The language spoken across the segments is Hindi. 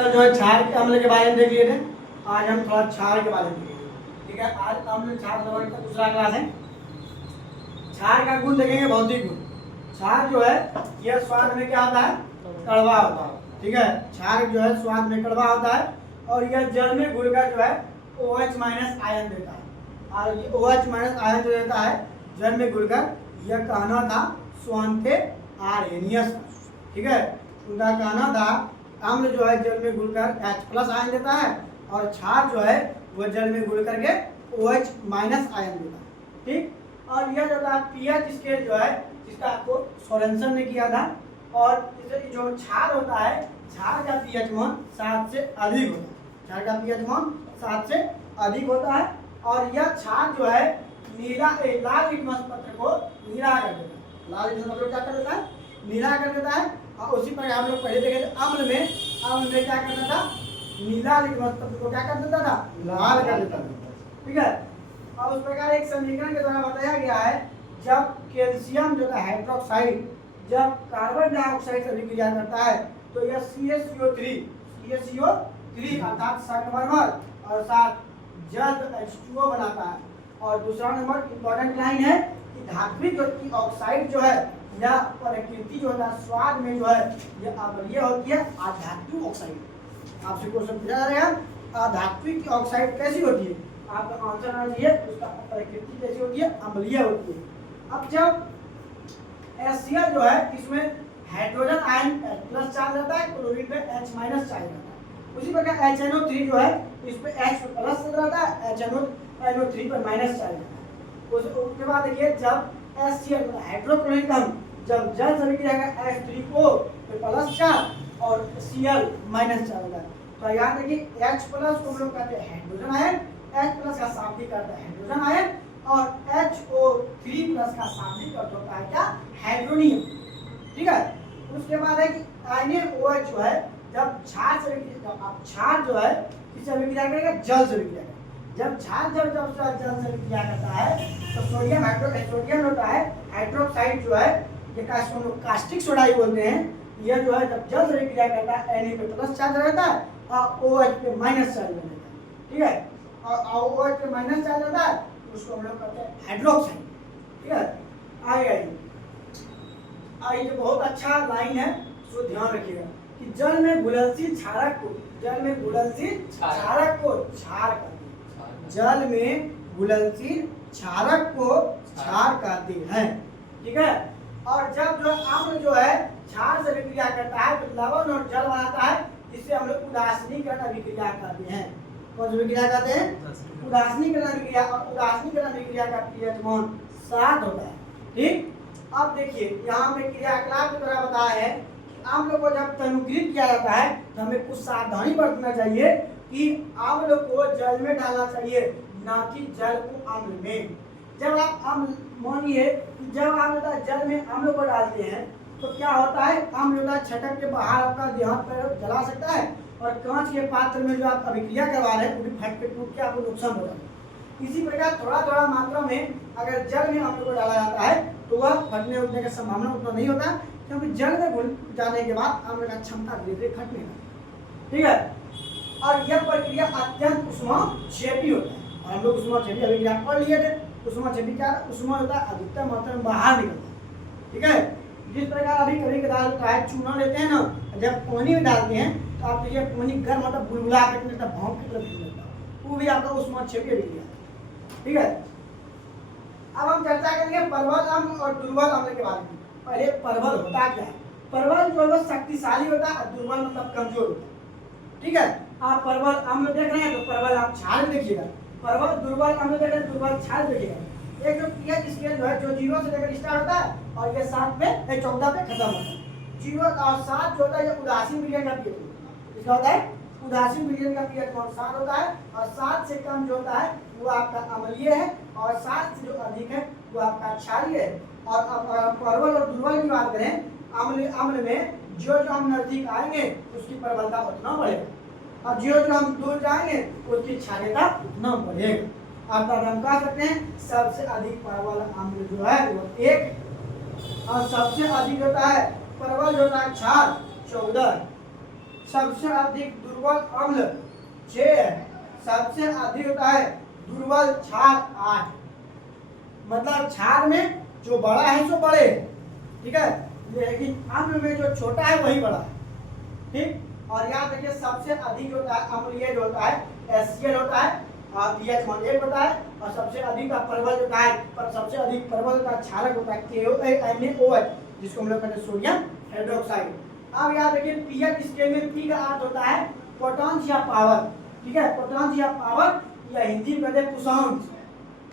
कल जो है क्षार के अम्ल के बारे में देख लिए थे, आज हम थोड़ा क्षार के बारे में देखेंगे। ठीक है, आज अम्ल क्षार का दूसरा क्लास है। क्षार का गुण देखेंगे, भौतिक गुण। क्षार जो है यह स्वाद में क्या होता है, कड़वा होता है। ठीक है, क्षार जो है स्वाद में कड़वा होता है और यह जल में घुलकर जो है OH माइनस आयन देता है। और ये OH माइनस आयन जो देता है जल में घुलकर, यह कहना था स्वांते आर्हेनियस। ठीक है, उनका कहना था अम्ल जो है जल में घुलकर H+ आयन देता है और क्षार जो है वह जल में घुल करके OH माइनस आयन देता है। ठीक, और यह जो था pH स्केल जो है जिसका आपको सोरेनसन ने किया था, और जो क्षार होता है, क्षार का pH मान 7 से अधिक होता है। क्षार का pH मान 7 से अधिक होता है और यह क्षार जो है लाल लिटमस पत्र को नीला कर देता है। लाल लिटमस पत्र को क्या कर देता है, नीला कर देता है। और उसी पर हम लोग पहले देखे थे अम्ल में क्या करता था, नीला लिटमस पत्र को क्या कर देता था, लाल कर देता था। ठीक है, और उस प्रकार एक समीकरण के द्वारा बताया गया है, जब कैल्शियम जो है हाइड्रोक्साइड जब कार्बन डाइऑक्साइड से अभिक्रिया करता है तो यह CaCO3 अर्थात संगमरमर और साथ जल H2O बनाता है। और दूसरा नंबर इंपॉर्टेंट लाइन है कि धात्विक ऑक्साइड जो है या प्रकृति जो है स्वाद में जो है यह अम्लीय होती है, आधात्विक ऑक्साइड। आपसे क्वेश्चन पूछा जा रहा है, आधात्विक ऑक्साइड कैसी होती है, आपका आंसर आना चाहिए उसका प्रकृति कैसी होती है, अम्लीय होती है। अब जब HCl जो है इसमें हाइड्रोजन आयन प्लस चार्ज रहता है, क्लोरीन पे H माइनस चार्ज रहता है। उसी प्रकार HNO3 जो है इस पे H प्लस रहता है, HNO3 पर माइनस चार्ज रहता है। उसके बाद देखिए जब HCl हाइड्रोक्लोरिक अम्ल जब जल से अभिक्रिया करेगा H3O पे प्लस चार्ज और Cl माइनस चार्ज होता है, तो याद रखिए H प्लस को हम लोग कहते हैं हाइड्रोजन आयन, H प्लस का शाब्दिक अर्थ है हाइड्रोजन आयन और HO3 प्लस का शाब्दिक अर्थ होता है क्या, हाइड्रोनियम। ठीक है, उसके बाद है कि आयनियन OH जो है जब क्षार से क्षार जो है किससे अभिक्रिया करेगा, जल से अभिक्रिया करेगा। जब क्षार जब जल से अभिक्रिया करता है तो सोडियम होता है हाइड्रोक्साइड जो है ये कास्टिक सोडा ही बोलते हैं, यह जो है जब जल से अभिक्रिया करता है Na पे प्लस चार्ज रहता है और OH पे माइनस चार्ज रहता है। ठीक है, और OH पे माइनस चार्ज रहता है उसको हम लोग कहते हैं हाइड्रोक्साइड। ठीक है, आइए जो बहुत अच्छा लाइन है उसको ध्यान रखिएगा कि जल में घुलनशील क्षारक को क्षार कहते हैं। जल में घुलनशील क्षारक को क्षार कहते हैं। ठीक है, और जब जो अम्ल जो है क्षार से अभिक्रिया करता है तो लवण और जल बनाता है, जिससे हम लोग उदासीनीकरण अभिक्रिया कहते हैं। कौन सी अभिक्रिया कहते हैं, उदासीनीकरण अभिक्रिया। और उदासीनीकरण अभिक्रिया का pH मान 7 होता है। ठीक, अब देखिए यहाँ पे क्रियाकलाप के द्वारा बताया है कि अम्ल को जब तनुकृत किया जाता है तो हमें कुछ सावधानी बरतना चाहिए कि अम्ल को जल में डालना चाहिए, ना कि जल को अम्ल में। जब आप अम्ल मानिए जब आप जल में अम्ल को डालते हैं तो क्या होता है, अम्ल छटक के बाहर आपका देहात पर जला सकता है और कांच के पात्र में जो आप अभिक्रिया करवा रहे हैं वो भी फट के टूट के आपको नुकसान हो जाता है। इसी प्रकार थोड़ा थोड़ा मात्रा में अगर जल में अम्ल को डाला जाता है तो वह फटने उठने की संभावना उतना नहीं होता, क्योंकि जल में घुल जाने के बाद अम्ल का क्षमता धीरे धीरे घटने लगती है। ठीक है, और यह प्रक्रिया अत्यंत उष्माक्षेपी होता है। और हम लोग उष्माक्षेपी अभिक्रिया पढ़ लिए थे। उष्माक्षेपी क्या उष्मा होता है, अधिकतम मात्रा में बाहर निकलता है। ठीक है, जिस प्रकार अभी कभी कदार होता है चूना लेते हैं ना, जब पानी में डालते हैं तो आप देखिए पानी गर्म होता है, बुलबुला के निकलता है, भाप की तरह निकलता है, वो भी आपका उष्माक्षेपी अभिक्रिया है। ठीक है, अब हम चर्चा करेंगे प्रबल अम्ल और दुर्बल अम्ल के बारे में। पहले प्रबल होता क्या है, प्रबल जो है शक्तिशाली होता है और दुर्बल मतलब कमजोर होता है। ठीक है, आप प्रबल अम्ल देख रहे हैं तो प्रबल आप क्षार देखिएगा, प्रबल दुर्बल अम्ल देख रहे हैं दुर्बल क्षार देखिएगा। एक जो pH स्केल जो है जो 0 से लेकर स्टार्ट होता है और ये 7 पे 14 पे खत्म होता है। 0 और 7 जो होता है ये उदासीन विलयन का pH इसका होता है, उदासीन विलयन का pH मान 7 होता है और 7 से कम जो होता है वो आपका अम्लीय है और 7 से जो अधिक है वो आपका क्षारीय है। और प्रबल और दुर्बल की बात करें, अम्ल में जो हम नजदीक आएंगे उसकी प्रबलता उतना बढ़ेगा और जो हम दूर जाएंगे उसकी क्षारीयता उतना बढ़ेगा। आप हम कह सकते हैं सबसे अधिक प्रबल अम्ल जो है वो 1 और सबसे अधिक होता है प्रबल जो होता है क्षार 14, सबसे अधिक दुर्बल अम्ल 6 है, सबसे अधिक होता है दुर्बल क्षार 8। मतलब क्षार में जो बड़ा है सो बड़े, ठीक है, लेकिन अम्ल में जो छोटा है वही बड़ा है, ठीक। और याद रखिए सबसे अधिक होता है अम्लीय जो होता है HCl होता है, pH 1 होता है, और सबसे अधिक का प्रबल होता है, पर सबसे अधिक प्रबल का क्षारक होता है KOH, जिसको हम लोग कहते हैं सोडियम हाइड्रोक्साइड। अब याद रखिए pH स्केल में P का अर्थ होता है पोटेंस या पावर, ठीक है, पोटेंस या पावर, या हिंदी में कहते हैं पुषांश।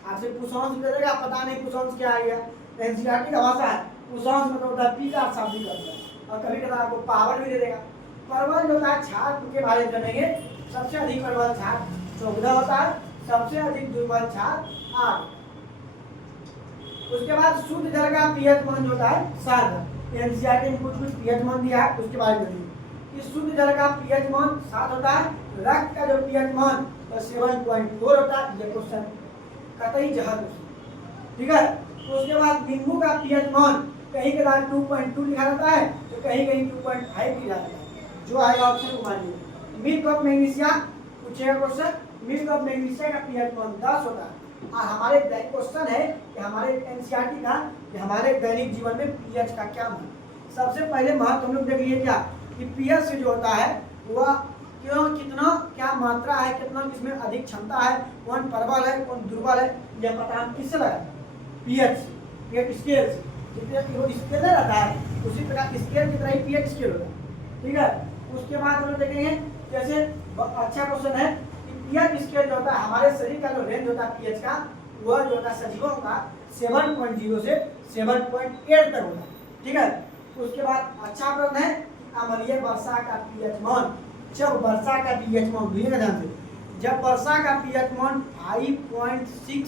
आपसे पुषांश मिलेगा, पता नहीं पुषांश क्या आ गया, एनसीईआरटी का भाषा है। पुषांश मतलब होता है P का शाब्दिक अर्थ, और कभी कभी आपको पावर भी दे देगा। प्रबल जो होता है क्षार के बारे में जानेंगे। सबसे अधिक प्रबल क्षार 14 होता है, सबसे अधिक दुर्बल क्षार 8। उसके बाद शुद्ध जल का pH मान जो होता है 7। एनसीईआरटी में कुछ pH मान दिया है, उसके बारे में जानिए कि शुद्ध जल का pH मान 7 होता है। रक्त का जो pH मान 7.4 होता है। ये क्वेश्चन कतई जहाज, ठीक है। तो उसके बाद नींबू का pH मान कहीं के बाद 2.2 लिखा रहता है, तो कहीं कहीं 2.5 लिखा रहता है, जो आएगा ऑप्शन को मानिए। मिल्क ऑफ मैग्नीशिया पूछेगा क्वेश्चन, मिल्क ऑफ मैग्नीशिया का pH मान 10 होता है। और हमारे क्वेश्चन है कि हमारे एनसीईआरटी का कि हमारे दैनिक जीवन में pH का क्या मान। सबसे पहले महत्व हम लोग देख लिए क्या कि pH जो होता है वह क्यों, कितना, क्या मात्रा है, कितना किसमें अधिक क्षमता है, कौन प्रबल है कौन दुर्बल है, यह पता हम किससे लगाए, pH से, एक स्केल से। स्केल रहता है उसी प्रकार स्केल की तरह ही pH स्केल होता है, ठीक है। उसके बाद हम लोग देखेंगे जैसे अच्छा क्वेश्चन है कि pH स्केल जो होता है हमारे शरीर का जो रेंज होता है pH का, वह जो होता है सजीवों का 7.0 से 7.8 तक होता है, ठीक है। उसके बाद अच्छा प्रश्न है अम्लीय वर्षा का pH मान। जब वर्षा का pH मान भूलिएगा ध्यान से, जब वर्षा का pH मान 5.6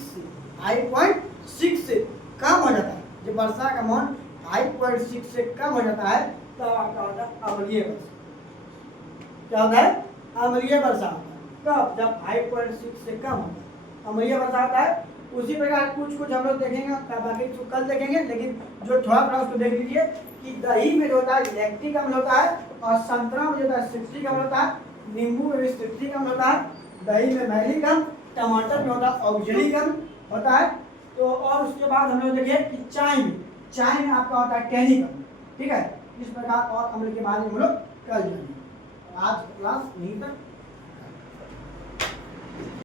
से कम हो जाता है, जब वर्षा का मान 5.6 से कम हो जाता है तब आपका होता है अम्लीय वर्षा। क्या होता है, अम्लीय वर्षा होता है। कब, जब 5.6 से कम होता है अम्लीय वर्षा होता है। उसी प्रकार कुछ हम लोग देखेंगे, बाकी तो कल देखेंगे, लेकिन जो थोड़ा थोड़ा उसको देख लीजिए कि दही में जो होता है लैक्टिक अम्ल होता है, और संतरा में जो होता है सिट्रिक अम्ल होता है, नींबू में भी सिट्रिक अम्ल होता है, दही में मैलिक अम्ल, टमाटर में होता है ऑक्जेलिक अम्ल होता है। तो और उसके बाद हम लोग देखें कि चाय में आपका होता है टैनिक अम्ल, ठीक है। इस प्रकार और अम्ल के बारे में हम लोग कल जानेंगे। आज क्लास यहीं तक।